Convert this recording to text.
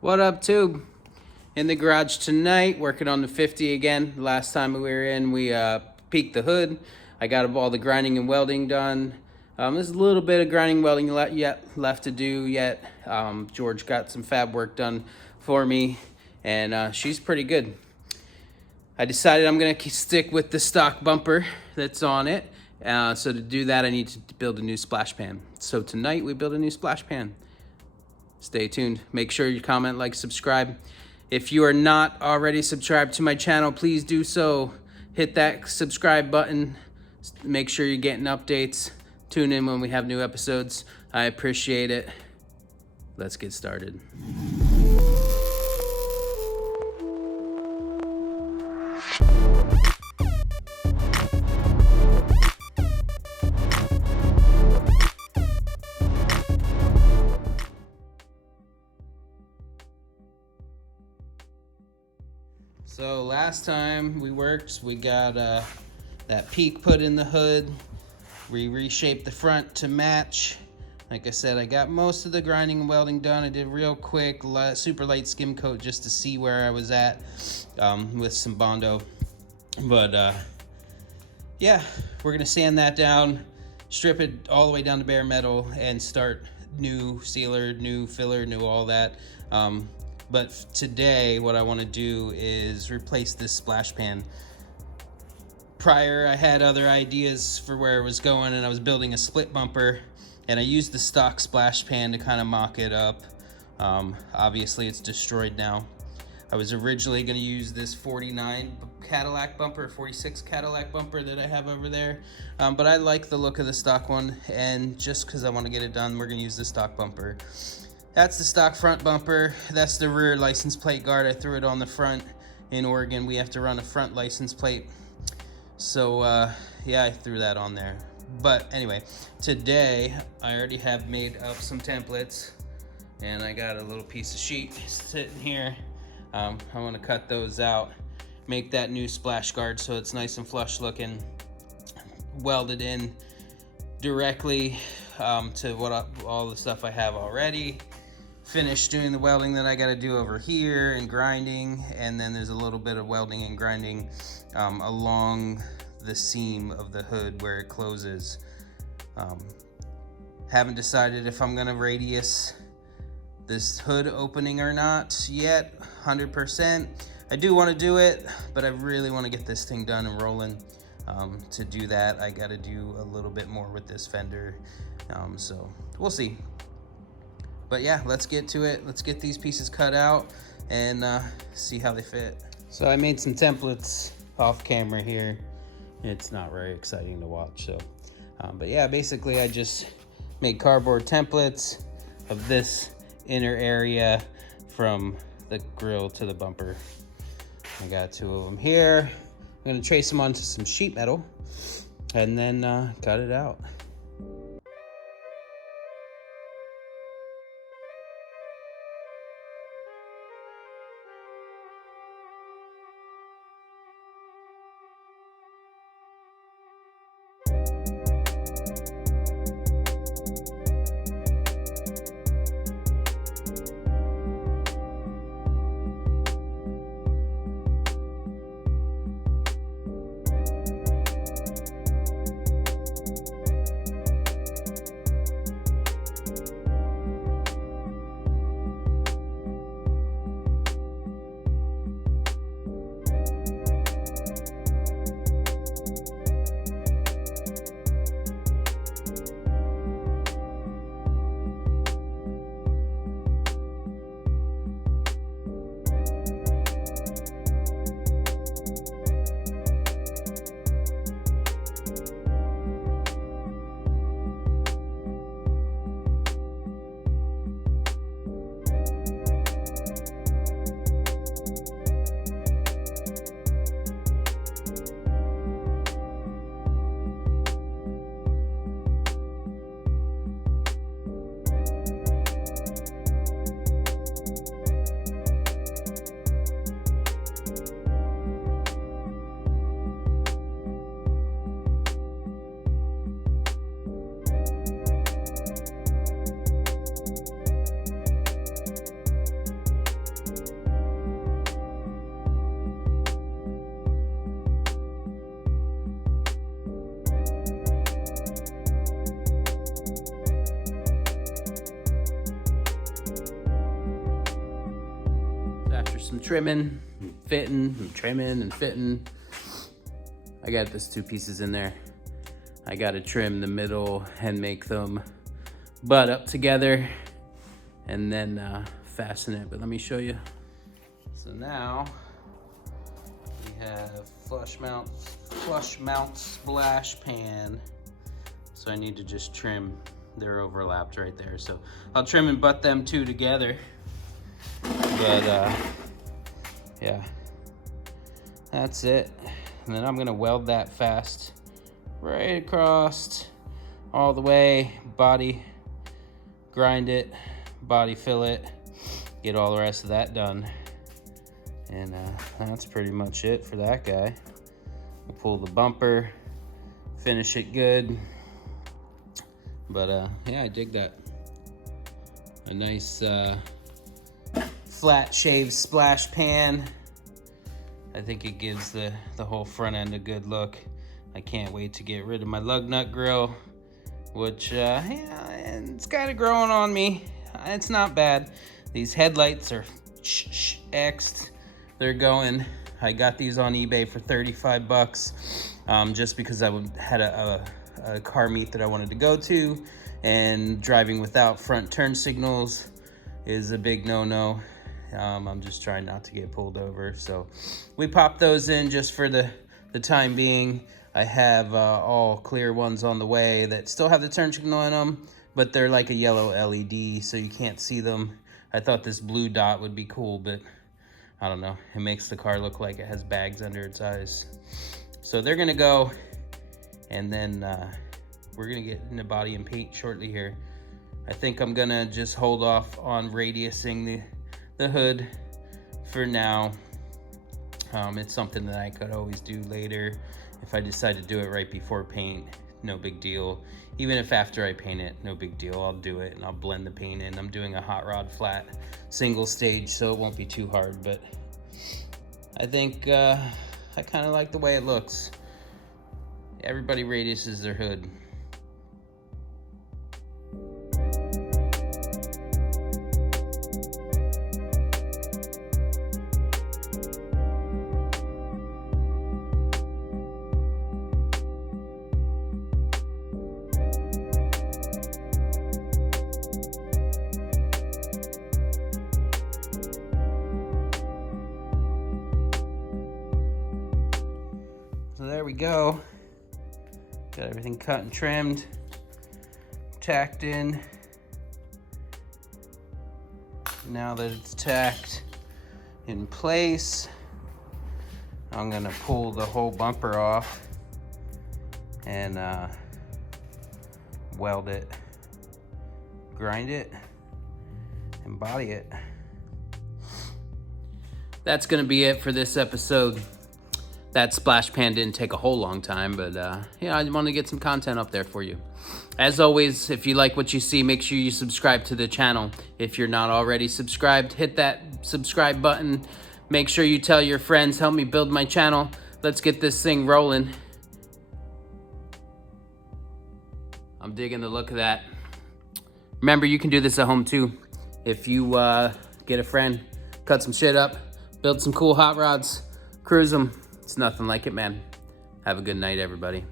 What up, Tube? In the garage tonight, working on the 50 again. Last time we were in, we peaked the hood. I got all the grinding and welding done. There's a little bit of grinding welding left to do yet. George got some fab work done for me, and she's pretty good. I decided I'm gonna stick with the stock bumper that's on it. So to do that, I need to build a new splash pan. So tonight we build a new splash pan. Stay tuned. Make sure you comment, like, subscribe. If you are not already subscribed to my channel, please do so. Hit that subscribe button. Make sure you're getting updates. Tune in when we have new episodes. I appreciate it. Let's get started. So last time we worked, we got that peak put in the hood. We reshaped the front to match. Like I said, I got most of the grinding and welding done. I did real quick, super light skim coat just to see where I was at with some Bondo. But yeah, we're gonna sand that down, strip it all the way down to bare metal, and start new sealer, new filler, new all that. But today, what I want to do is replace this splash pan. Prior, I had other ideas for where it was going, and I was building a split bumper, and I used the stock splash pan to kind of mock it up. Obviously, it's destroyed now. I was originally going to use this 49 Cadillac bumper, 46 Cadillac bumper that I have over there, but I like the look of the stock one, and just because I want to get it done, we're going to use the stock bumper. That's the stock front bumper. That's the rear license plate guard. I threw it on the front. In Oregon, we have to run a front license plate. So, yeah, I threw that on there. But anyway, today, I already have made up some templates. And I got a little piece of sheet sitting here. I want to cut those out. Make that new splash guard so it's nice and flush looking. Welded in directly to all the stuff I have already. Finished doing the welding that I got to do over here and grinding, and then there's a little bit of welding and grinding along the seam of the hood where it closes. Haven't decided if I'm gonna radius this hood opening or not yet, 100%. I do want to do it, but I really want to get this thing done and rolling. To do that, I got to do a little bit more with this fender, so we'll see. But yeah, let's get to it. Let's get these pieces cut out and see how they fit. So I made some templates off camera here. It's not very exciting to watch, so. But yeah, basically I just made cardboard templates of this inner area from the grill to the bumper. I got 2 of them here. I'm gonna trace them onto some sheet metal and then cut it out. After some trimming, and fitting, and trimming, and fitting, I got these 2 pieces in there. I gotta trim the middle and make them butt up together and then fasten it, but let me show you. So now we have flush mount splash pan. So I need to just trim, they're overlapped right there. So I'll trim and butt them 2 together. But yeah, that's it. And then I'm gonna weld that fast right across all the way, body, grind it, body fill it, get all the rest of that done. And that's pretty much it for that guy. We'll pull the bumper, finish it good. But yeah, I dig that. A nice flat shave splash pan. I think it gives the whole front end a good look. I can't wait to get rid of my lug nut grill, which yeah, it's kind of growing on me. It's not bad. These headlights are X'd. They're going. I got these on eBay for 35 bucks, just because I had a car meet that I wanted to go to, and driving without front turn signals is a big no-no. I'm just trying not to get pulled over. So we popped those in just for the time being. I have all clear ones on the way that still have the turn signal in them, but they're like a yellow LED, so you can't see them. I thought this blue dot would be cool, but I don't know. It makes the car look like it has bags under its eyes. So they're gonna go, and then we're gonna get into body and paint shortly here. I think I'm gonna just hold off on radiusing the hood for now. It's something that I could always do later. If I decide to do it right before paint, no big deal. Even if after I paint it, no big deal. I'll do it and I'll blend the paint in. I'm doing a hot rod flat single stage, so it won't be too hard, but I think I kind of like the way it looks. Everybody radiuses their hood. So there we go. Got everything cut and trimmed, tacked in. Now that it's tacked in place, I'm gonna pull the whole bumper off and weld it, grind it, and body it. That's gonna be it for this episode. That splash pan didn't take a whole long time, but yeah, I want to get some content up there for you. As always, if you like what you see, make sure you subscribe to the channel. If you're not already subscribed, hit that subscribe button. Make sure you tell your friends, help me build my channel. Let's get this thing rolling. I'm digging the look of that. Remember, you can do this at home too. If you get a friend, cut some shit up, build some cool hot rods, cruise them. It's nothing like it, man. Have a good night, everybody.